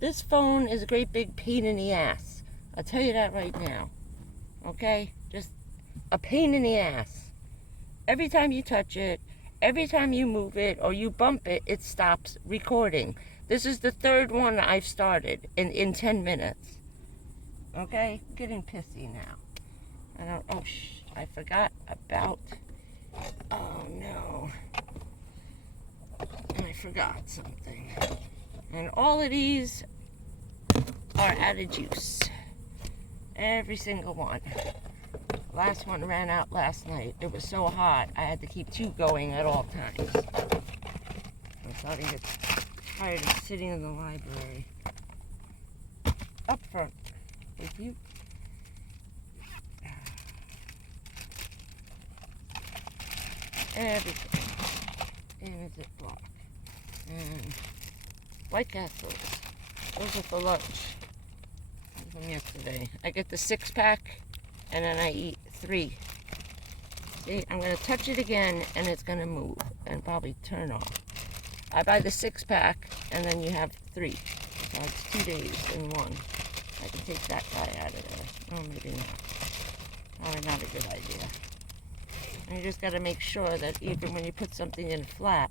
This phone is a great big pain in the ass. I'll tell you that right now. Okay? Just a pain in the ass. Every time you touch it, every time you move it or you bump it, it stops recording. This is the third one I've started in 10 minutes. Okay? I'm getting pissy now. I forgot about, oh no. I forgot something. And all of these are out of juice. Every single one. Last one ran out last night. It was so hot, I had to keep 2 going at all times. I'm starting to get tired of sitting in the library. Up front with you. Everything in a Ziploc. And White Castles. Those are for lunch. From yesterday. I get the 6-pack and then I eat 3. See, I'm going to touch it again and it's going to move and probably turn off. I buy the 6-pack and then you have 3. So it's 2 days in one. I can take that guy out of there. Oh, maybe not. Probably not a good idea. And you just got to make sure that even when you put something in flat,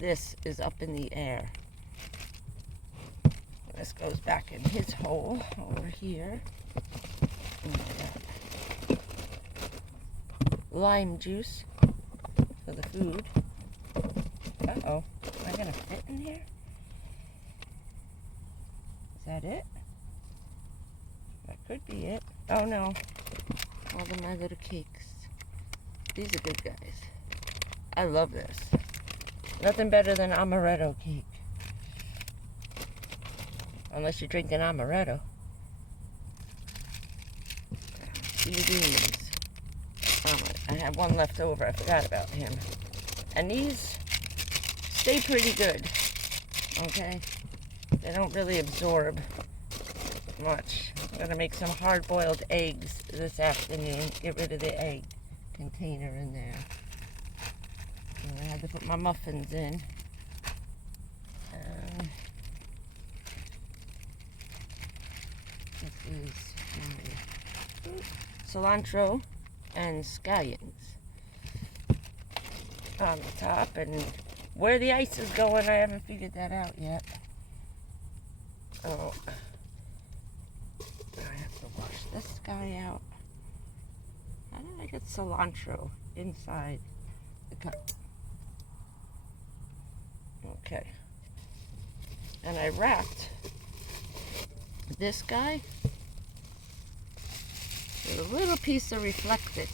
this is up in the air. This goes back in his hole over here. Lime juice for the food. Uh-oh. Am I going to fit in here? Is that it? That could be it. Oh, no. All of my little cakes. These are good guys. I love this. Nothing better than amaretto cake. Unless you're drinking amaretto. CDs. I have one left over. I forgot about him. And these stay pretty good. Okay? They don't really absorb much. I'm going to make some hard-boiled eggs this afternoon. Get rid of the egg container in there. And I had to put my muffins in. This is cilantro and scallions on the top, and where the ice is going, I haven't figured that out yet. Oh, I have to wash this guy out. How did I get cilantro inside the cup? Okay. And I wrapped this guy with a little piece of Reflectix.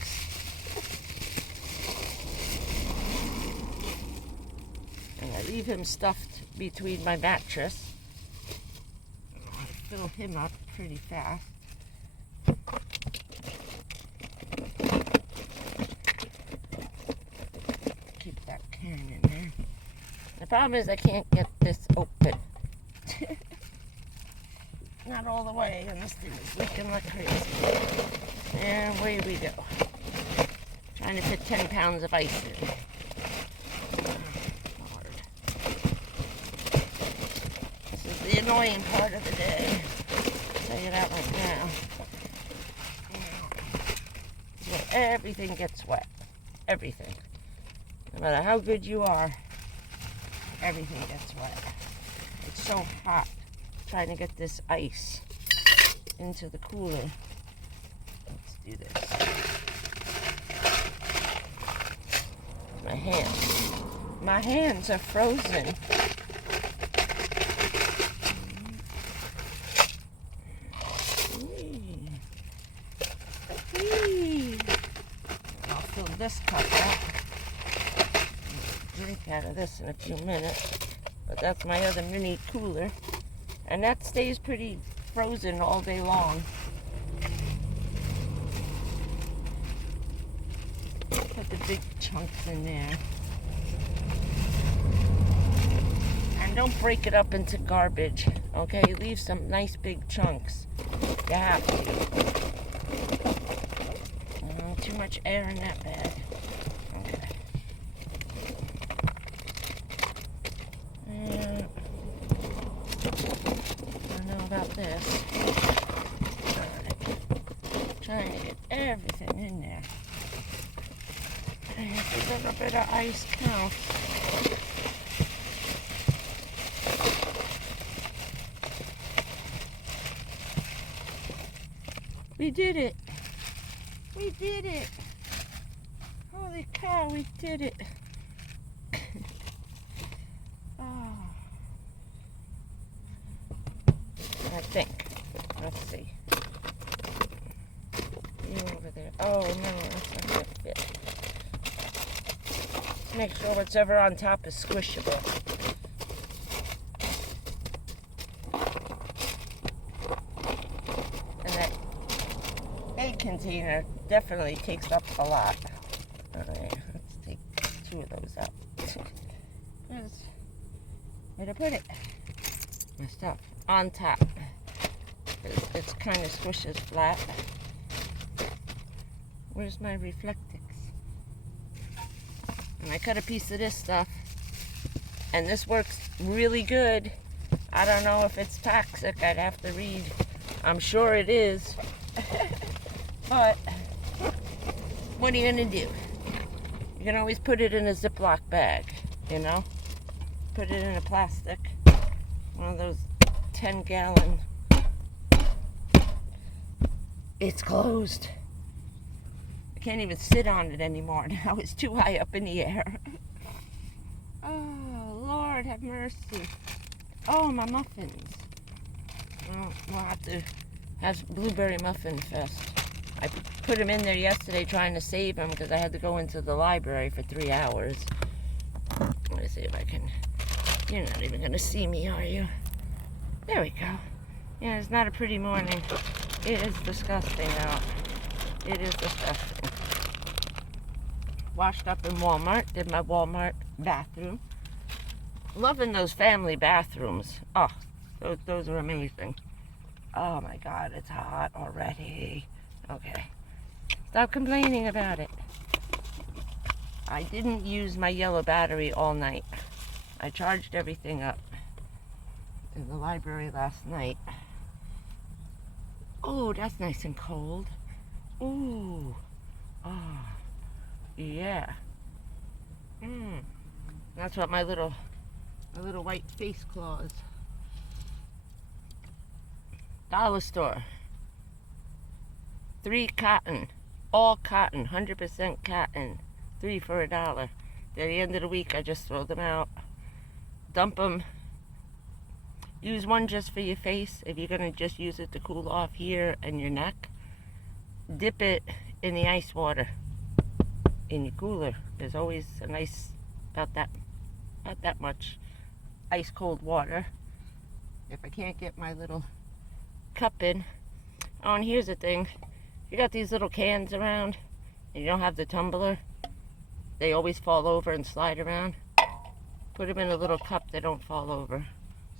And I leave him stuffed between my mattress. I fill him up pretty fast. Keep that can in there. The problem is I can't get this open. Not all the way, and this thing is leaking like crazy. And away we go. Trying to fit 10 pounds of ice in. Hard. This is the annoying part of the day. I'll tell you that right now. So everything gets wet. Everything. No matter how good you are, everything gets wet. It's so hot trying to get this ice into the cooler. Let's do this. My hands. My hands are frozen. I'll fill this cup up. Drink out of this in a few minutes. But that's my other mini cooler. And that stays pretty frozen all day long. Put the big chunks in there. And don't break it up into garbage, okay? Leave some nice big chunks. You have to. Too much air in that bag. Okay. this. Alright. Trying to get everything in there. And a little bit of ice counts. We did it. We did it. Holy cow, we did it. Oh. I think. Let's see. You over there. Oh, no, that's not going to fit. Make sure whatever on top is squishable. And that egg container definitely takes up a lot. Alright, let's take 2 of those out. Where to put it? My stuff on top. It's kind of squishes flat. Where's my Reflectix? And I cut a piece of this stuff, and this works really good. I don't know if it's toxic. I'd have to read. I'm sure it is. But what are you gonna do? You can always put it in a Ziploc bag, you know? Put it in a plastic, one of those 10-gallon. It's closed. I can't even sit on it anymore now. It's too high up in the air. Oh, Lord have mercy. Oh, my muffins. Well, we'll have to have blueberry muffin fest. I put them in there yesterday trying to save them because I had to go into the library for 3 hours. Let me see if I can. You're not even going to see me, are you? There we go. Yeah, it's not a pretty morning. It is disgusting out. It is disgusting. Washed up in Walmart. Did my Walmart bathroom. Loving those family bathrooms. Oh, those are amazing. Oh my God, it's hot already. Okay. Stop complaining about it. I didn't use my yellow battery all night. I charged everything up in the library last night. Oh, that's nice and cold. Ooh. Oh. Yeah. That's what my little white face claws. Dollar store. 3 cotton. All cotton. 100% cotton. 3 for $1. At the end of the week, I just throw them out. Dump them. Use one just for your face. If you're going to just use it to cool off here and your neck, dip it in the ice water in your cooler. There's always a nice, about that much ice cold water. If I can't get my little cup in. Oh, and here's the thing. You got these little cans around and you don't have the tumbler. They always fall over and slide around. Put them in a little cup, they don't fall over.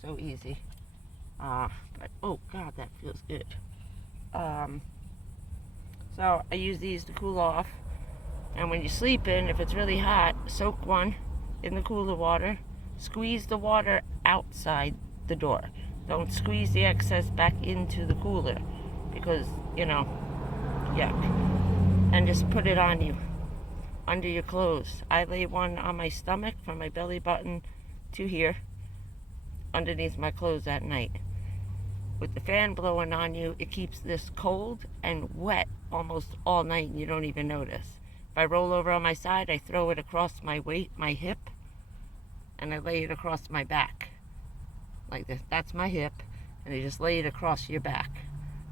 So easy. But oh God, that feels good. So I use these to cool off. And when you're sleeping, if it's really hot, soak one in the cooler water. Squeeze the water outside the door. Don't squeeze the excess back into the cooler because, you know, yuck. And just put it on you, under your clothes. I lay one on my stomach from my belly button to here, underneath my clothes at night. With the fan blowing on you, it keeps this cold and wet almost all night and you don't even notice. If I roll over on my side, I throw it across my hip, and I lay it across my back. Like this. That's my hip, and you just lay it across your back,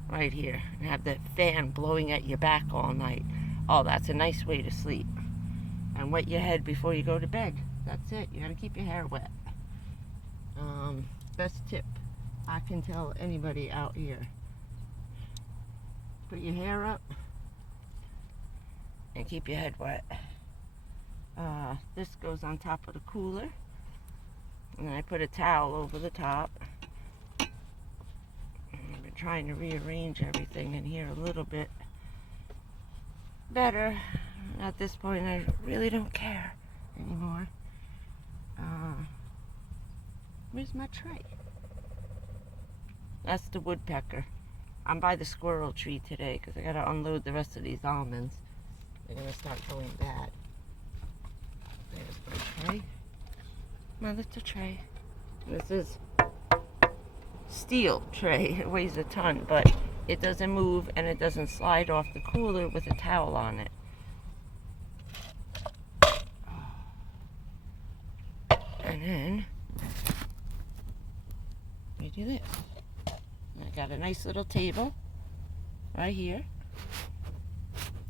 right here, and have the fan blowing at your back all night. Oh, that's a nice way to sleep. And wet your head before you go to bed. That's it. You gotta keep your hair wet. Best tip I can tell anybody out here. Put your hair up and keep your head wet. This goes on top of the cooler. And then I put a towel over the top. I've been trying to rearrange everything in here a little bit better. At this point, I really don't care anymore. Where's my tray? That's the woodpecker. I'm by the squirrel tree today because I got to unload the rest of these almonds. They're going to start going bad. There's my tray. My little tray. This is steel tray. It weighs a ton, but it doesn't move and it doesn't slide off the cooler with a towel on it. And then we do this. I got a nice little table right here.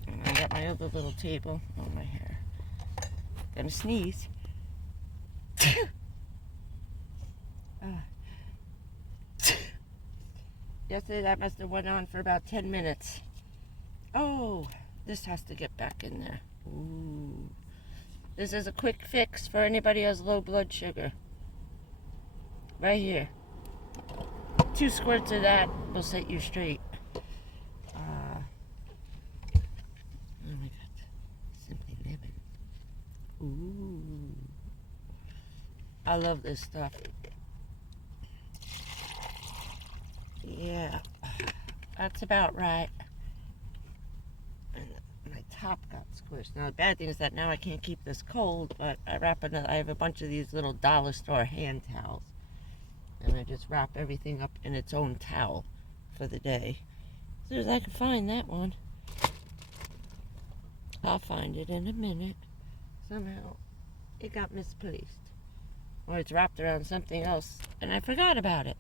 And I got my other little table on my hair. Gonna sneeze. Yesterday that must have went on for about 10 minutes. Oh, this has to get back in there. Ooh. This is a quick fix for anybody who has low blood sugar. Right here. 2 squirts of that will set you straight. Oh my God. Simply living. Ooh. I love this stuff. Yeah. That's about right. And my top got squished. Now the bad thing is that now I can't keep this cold, but I have a bunch of these little dollar store hand towels. And I just wrap everything up in its own towel for the day. As soon as I can find that one. I'll find it in a minute. Somehow it got misplaced. Or it's wrapped around something else and I forgot about it.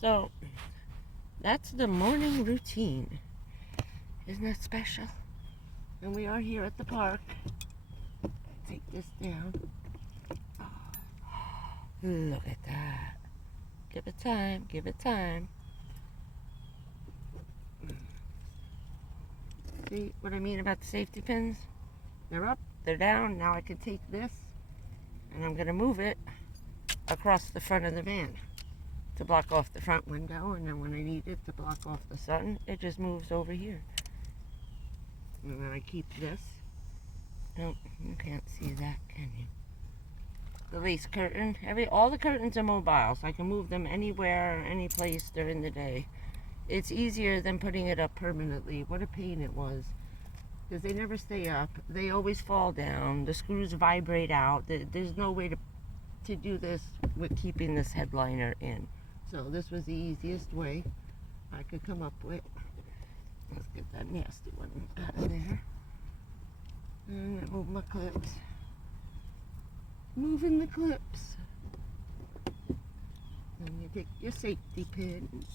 So that's the morning routine. Isn't that special? And we are here at the park. Take this down. Look at that. Give it time. Give it time. See what I mean about the safety pins? They're up. They're down. Now I can take this and I'm going to move it across the front of the van to block off the front window. And then when I need it to block off the sun, it just moves over here. And then I keep this. Nope, you can't see that, can you? The lace curtain. All the curtains are mobile, so I can move them anywhere, any place during the day. It's easier than putting it up permanently. What a pain it was. Because they never stay up. They always fall down. The screws vibrate out. There's no way to do this with keeping this headliner in. So this was the easiest way I could come up with. Let's get that nasty one out of there. And move my clips. Moving the clips. Then you take your safety pins,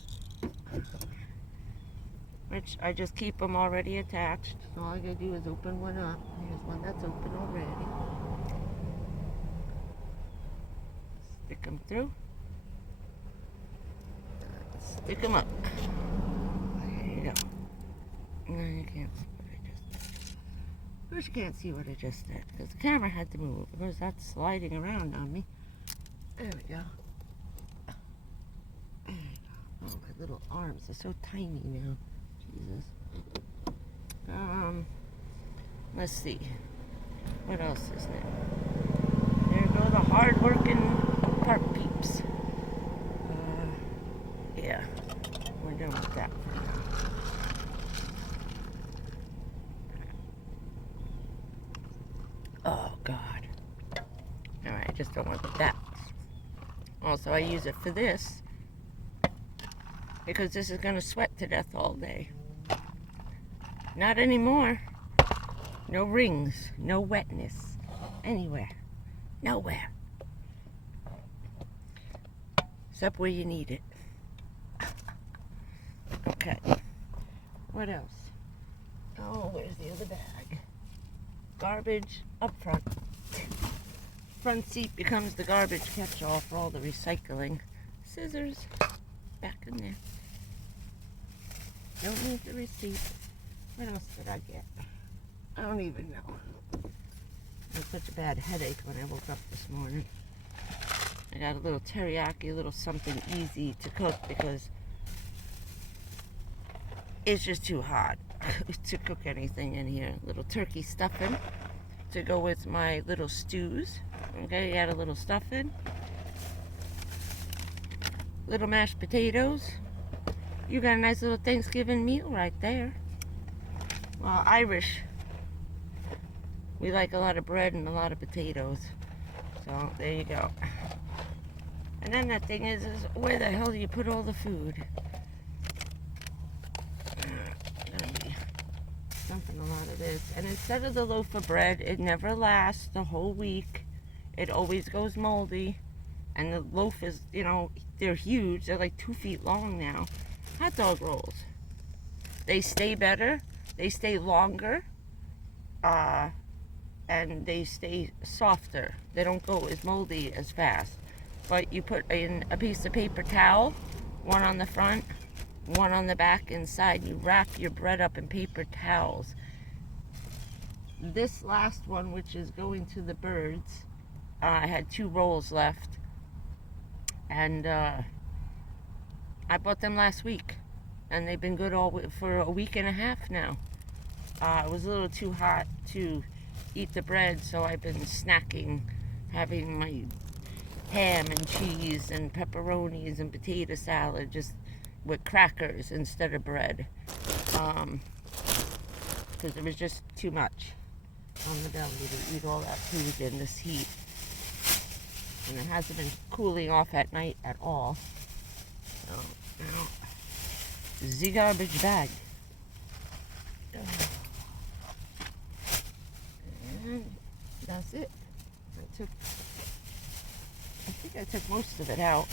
which I just keep them already attached. So all I gotta do is open one up. Here's one that's open already. Stick them through. Stick them up. There you go. No, you can't see what I just did. Of course you can't see what I just did because the camera had to move. Of course that's sliding around on me. There we go. There we go. Oh, my little arms are so tiny now. Jesus. Let's see. What else is there? There go the hard-working park peeps. Yeah. We're done with that for now. Oh, God. Alright, I just don't want that. Also, I use it for this because this is going to sweat to death all day. Not anymore. No rings, no wetness anywhere. Nowhere. Except where you need it. Okay. What else? Oh, where's the other bag? Garbage up front. Front seat becomes the garbage catch-all for all the recycling. Scissors. Back in there. Don't need the receipt. What else did I get? I don't even know. I had such a bad headache when I woke up this morning. I got a little teriyaki, a little something easy to cook because it's just too hot to cook anything in here. A little turkey stuffing to go with my little stews. Okay, add a little stuffing. little mashed potatoes. You got a nice little Thanksgiving meal right there. Well, Irish, we like a lot of bread and a lot of potatoes. So, there you go. And then the thing is where the hell do you put all the food? Gonna be dumping a lot of this. And instead of the loaf of bread, it never lasts the whole week. It always goes moldy. And the loaf is, you know, they're huge. They're like 2 feet long now. Hot dog rolls. They stay better. They stay longer. And they stay softer. They don't go as moldy as fast. But you put in a piece of paper towel, one on the front, one on the back inside. You wrap your bread up in paper towels. This last one, which is going to the birds, I had 2 rolls left. And I bought them last week. And they've been good for a week and a half now. It was a little too hot to eat the bread, so I've been snacking, having my ham and cheese and pepperonis and potato salad just with crackers instead of bread, because it was just too much on the belly to eat all that food in this heat, and it hasn't been cooling off at night at all. So now the garbage bag. And that's it. I think I took most of it out.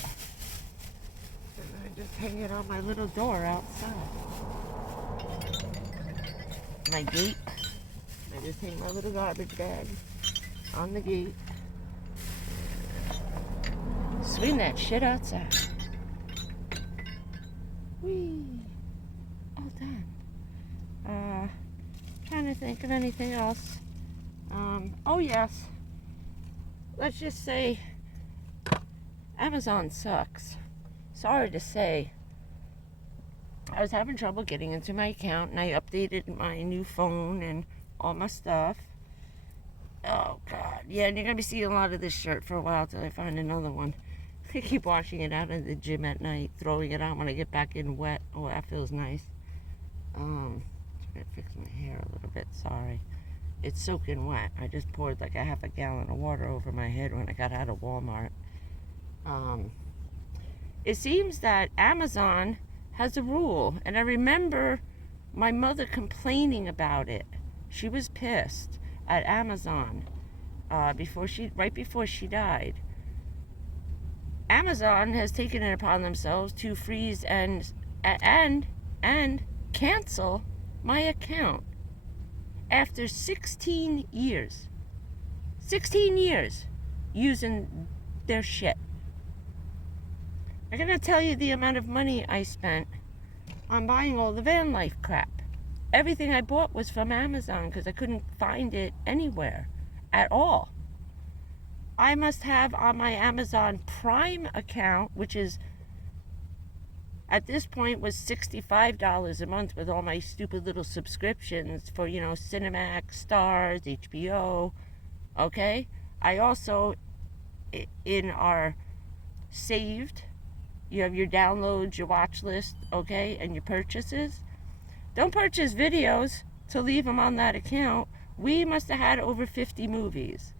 And I just hang it on my little door outside. My gate. I just hang my little garbage bag on the gate. Swing that shit outside. Whee! All done. Trying to think of anything else. Oh yes. Let's just say Amazon sucks. Sorry to say. I was having trouble getting into my account, and I updated my new phone and all my stuff. Oh God, yeah, and you're gonna be seeing a lot of this shirt for a while till I find another one. I keep washing it out of the gym at night, throwing it out when I get back in wet. Oh, that feels nice. Trying to fix my hair a little bit. Sorry, it's soaking wet. I just poured like a half a gallon of water over my head when I got out of Walmart. It seems that Amazon has a rule, and I remember my mother complaining about it. She was pissed at Amazon right before she died. Amazon has taken it upon themselves to freeze and cancel my account after 16 years. 16 years using their shit. I'm gonna tell you the amount of money I spent on buying all the van life crap. Everything I bought was from Amazon because I couldn't find it anywhere at all. I must have on my Amazon Prime account, which is at this point was $65 a month with all my stupid little subscriptions for, you know, Cinemax, Stars, HBO, okay? I also, in our saved, you have your downloads, your watch list, okay, and your purchases. Don't purchase videos to leave them on that account. We must have had over 50 movies.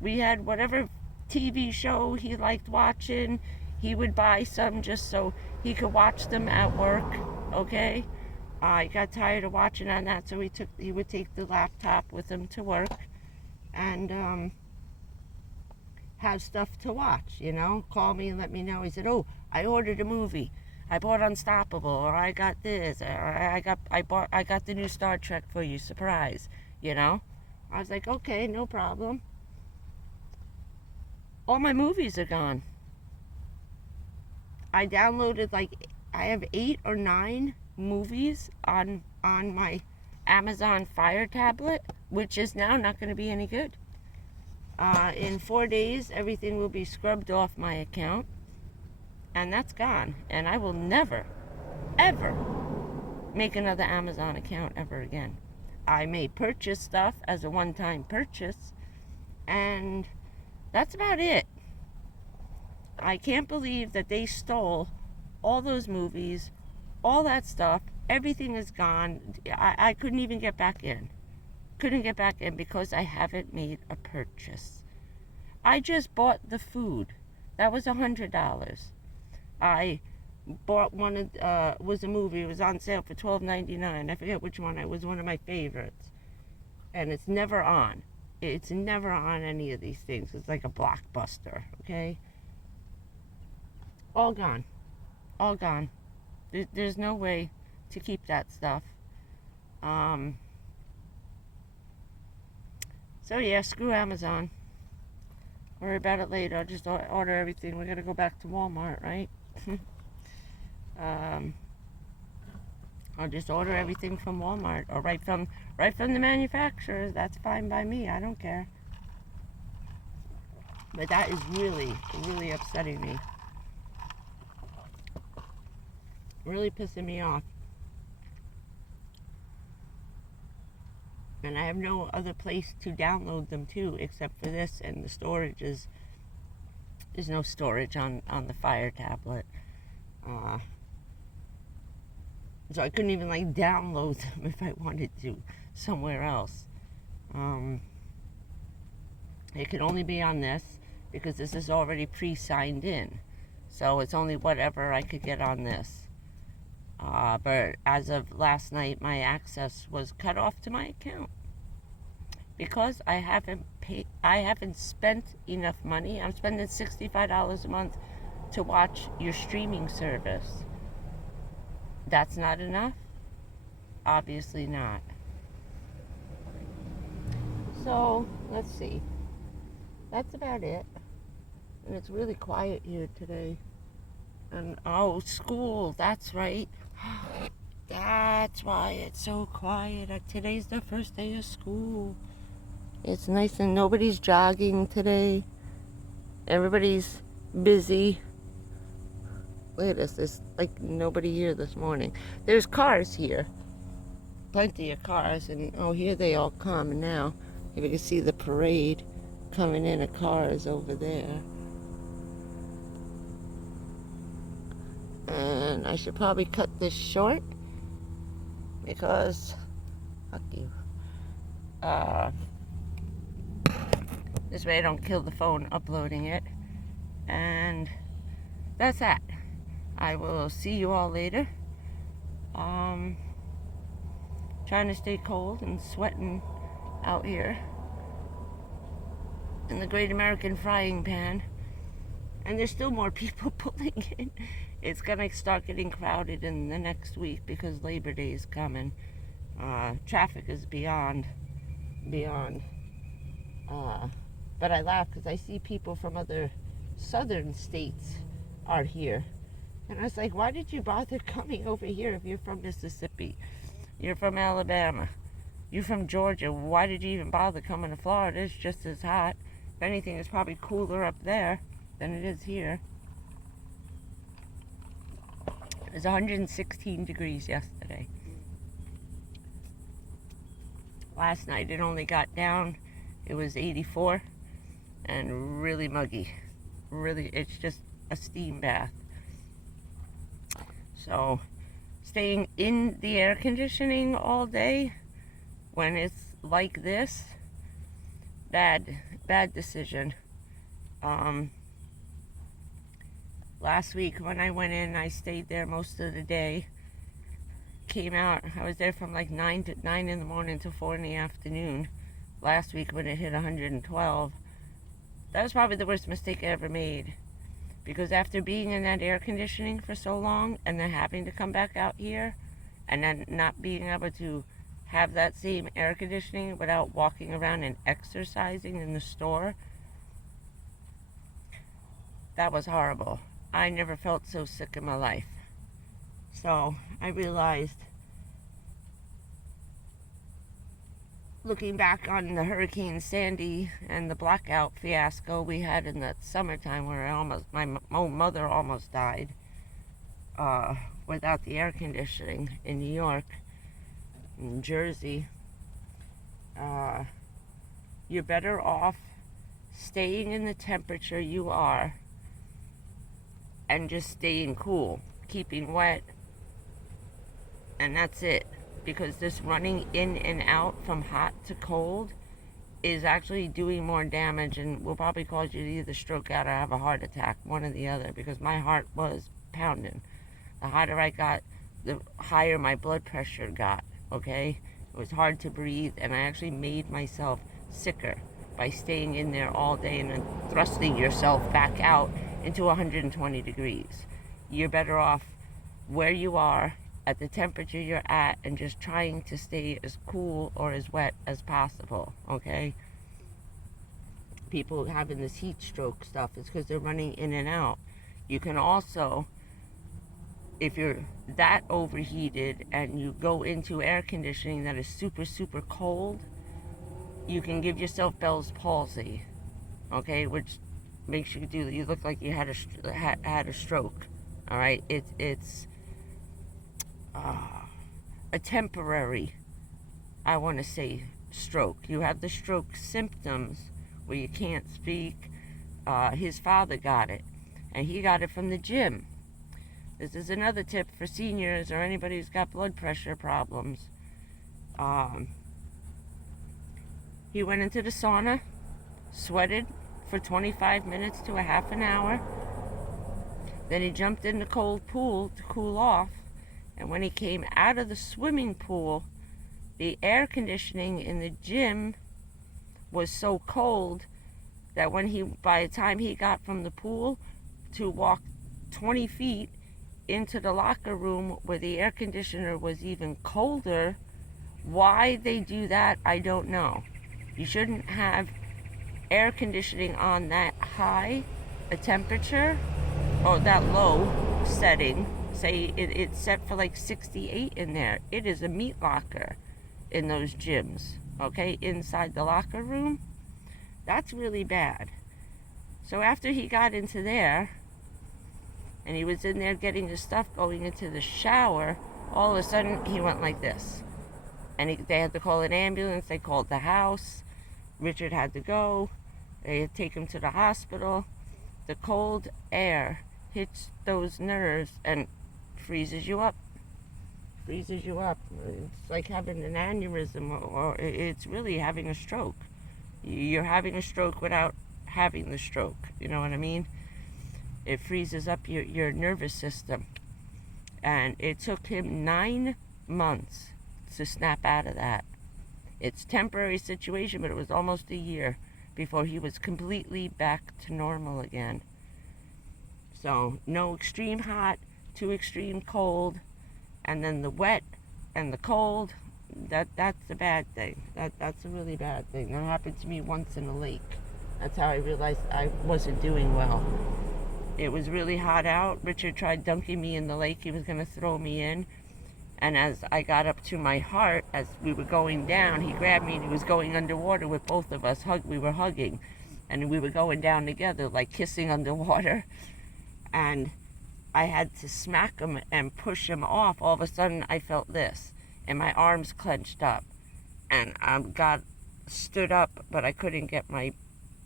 We had whatever TV show he liked watching. He would buy some just so he could watch them at work, okay? He got tired of watching on that, so he would take the laptop with him to work and have stuff to watch, you know? Call me and let me know. He said, oh, I ordered a movie. I bought Unstoppable, or I got this, or I got the new Star Trek for you, surprise, you know? I was like, okay, no problem. All my movies are gone. I downloaded I have 8 or 9 movies on my Amazon Fire tablet, which is now not going to be any good. In 4 days, everything will be scrubbed off my account, and that's gone. And I will never, ever make another Amazon account ever again. I may purchase stuff as a one-time purchase, and that's about it. I can't believe that they stole all those movies, all that stuff. Everything is gone. I couldn't even get back in. Couldn't get back in because I haven't made a purchase. I just bought the food. That was $100. I bought one of was a movie. It was on sale for $12.99. I forget which one. It was one of my favorites, and it's never on. It's never on any of these things. It's like a blockbuster. Okay, all gone, all gone. There's no way to keep that stuff. So yeah, screw Amazon. Worry about it later. I'll just order everything. We're gonna go back to Walmart, right? I'll just order everything from Walmart or right from the manufacturers. That's fine by me. I don't care. But that is really, really upsetting me. Really pissing me off. And I have no other place to download them to except for this, and the storage is, there's no storage on the Fire tablet. So I couldn't even like download them if I wanted to somewhere else. It could only be on this because this is already pre-signed in. So it's only whatever I could get on this. But as of last night, my access was cut off to my account because I haven't spent enough money. I'm spending $65 a month to watch your streaming service. That's not enough? Obviously not. So, let's see. That's about it. And it's really quiet here today. And, oh, school, that's right. That's why it's so quiet. Today's the first day of school. It's nice and nobody's jogging today. Everybody's busy. Look at this. There's like nobody here this morning. There's cars here. Plenty of cars. And, oh, here they all come now. You can see the parade coming in of cars over there. And I should probably cut this short because, fuck you. This way I don't kill the phone uploading it. And that's that. I will see you all later. Trying to stay cold and sweating out here in the Great American Frying Pan. And there's still more people pulling in. It's gonna start getting crowded in the next week because Labor Day is coming. Traffic is beyond. But I laugh because I see people from other southern states are here. And I was like, why did you bother coming over here if you're from Mississippi? You're from Alabama. You're from Georgia. Why did you even bother coming to Florida? It's just as hot. If anything, it's probably cooler up there than it is here. It was 116 degrees yesterday. Last night it only got down. It was 84 and really muggy. Really, it's just a steam bath. So, staying in the air conditioning all day when it's like this, bad decision. Last week when I went in, I stayed there most of the day. Came out, I was there from like 9 in the morning to 4 in the afternoon. Last week when it hit 112, that was probably the worst mistake I ever made. Because after being in that air conditioning for so long, and then having to come back out here, and then not being able to have that same air conditioning without walking around and exercising in the store, that was horrible. I never felt so sick in my life. So I realized, looking back on the Hurricane Sandy and the blackout fiasco we had in the summertime where my own mother almost died without the air conditioning in New York, in Jersey, you're better off staying in the temperature you are and just staying cool, keeping wet, and that's it. Because this running in and out from hot to cold is actually doing more damage and will probably cause you to either stroke out or have a heart attack, one or the other, because my heart was pounding. The hotter I got, the higher my blood pressure got, okay? It was hard to breathe, and I actually made myself sicker by staying in there all day and then thrusting yourself back out into 120 degrees. You're better off where you are, at the temperature you're at, and just trying to stay as cool or as wet as possible, okay? People having this heat stroke stuff is because they're running in and out. You can also, if you're that overheated and you go into air conditioning that is super, super cold, you can give yourself Bell's palsy, okay? Which makes you you look like you had a stroke, all right? It's a temporary, I want to say, stroke. You have the stroke symptoms where you can't speak. His father got it, and he got it from the gym. This is another tip for seniors or anybody who's got blood pressure problems. He went into the sauna, sweated for 25 minutes to a half an hour. Then he jumped in the cold pool to cool off. And when he came out of the swimming pool, the air conditioning in the gym was so cold that by the time he got from the pool to walk 20 feet into the locker room where the air conditioner was even colder, why they do that, I don't know. You shouldn't have air conditioning on that high a temperature, or that low setting. Say it's set for like 68 in there. It is a meat locker in those gyms, okay, inside the locker room. That's really bad. So after he got into there, and he was in there getting his stuff, going into the shower, all of a sudden he went like this. And they had to call an ambulance. They called the house. Richard had to go. They had to take him to the hospital. The cold air hits those nerves and freezes you up. Freezes you up. It's like having an aneurysm, or it's really having a stroke. You're having a stroke without having the stroke. You know what I mean? It freezes up your nervous system. And it took him 9 months to snap out of that. It's a temporary situation, but it was almost a year before he was completely back to normal again. So no extreme hot, too extreme cold, and then the wet and the cold, that's a bad thing. That's a really bad thing. That happened to me once in a lake. That's how I realized I wasn't doing well. It was really hot out. Richard tried dunking me in the lake. He was going to throw me in. And as I got up to my heart, as we were going down, he grabbed me and he was going underwater with both of us. We were hugging. And we were going down together, like kissing underwater. And I had to smack him and push him off. All of a sudden, I felt this. And my arms clenched up. And I stood up, but I couldn't get my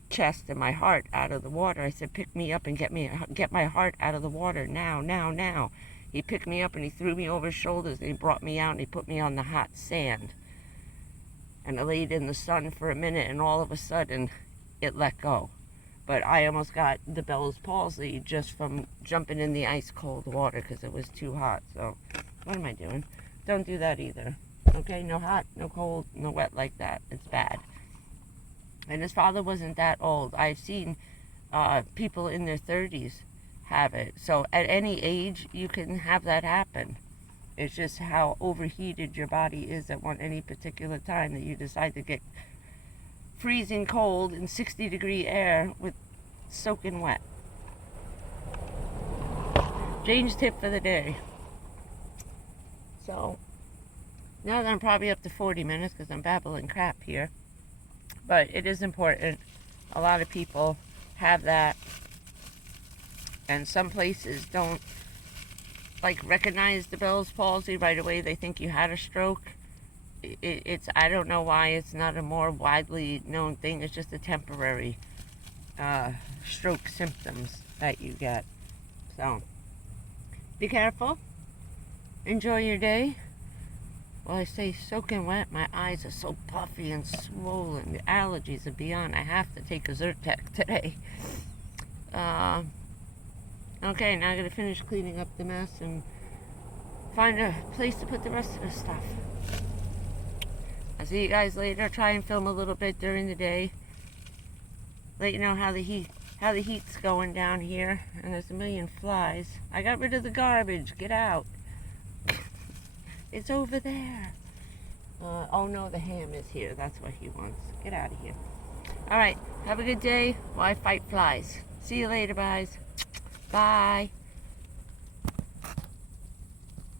chest and my heart out of the water. I said, pick me up and get my heart out of the water now, now, now. He picked me up and he threw me over his shoulders and he brought me out and he put me on the hot sand. And I laid in the sun for a minute and all of a sudden it let go. But I almost got the Bell's palsy just from jumping in the ice cold water because it was too hot. So what am I doing? Don't do that either. Okay, no hot, no cold, no wet like that. It's bad. And his father wasn't that old. I've seen people in their 30s have it. So at any age, you can have that happen. It's just how overheated your body is at any particular time that you decide to get freezing cold in 60-degree air with soaking wet. Jane's tip for the day. So now that I'm probably up to 40 minutes because I'm babbling crap here. But it is important. A lot of people have that. And some places don't recognize the Bell's palsy right away. They think you had a stroke. It's I don't know why it's not a more widely known thing. It's just a temporary stroke symptoms that you get. So, be careful. Enjoy your day. Well, I say soaking wet. My eyes are so puffy and swollen. The allergies are beyond. I have to take a Zyrtec today. Okay, now I gotta finish cleaning up the mess and find a place to put the rest of the stuff. I'll see you guys later. Try and film a little bit during the day. Let you know how the heat's going down here. And there's a million flies. I got rid of the garbage. Get out. It's over there. Oh no, the ham is here. That's what he wants. Get out of here. Alright, have a good day while I fight flies. See you later, guys. Bye.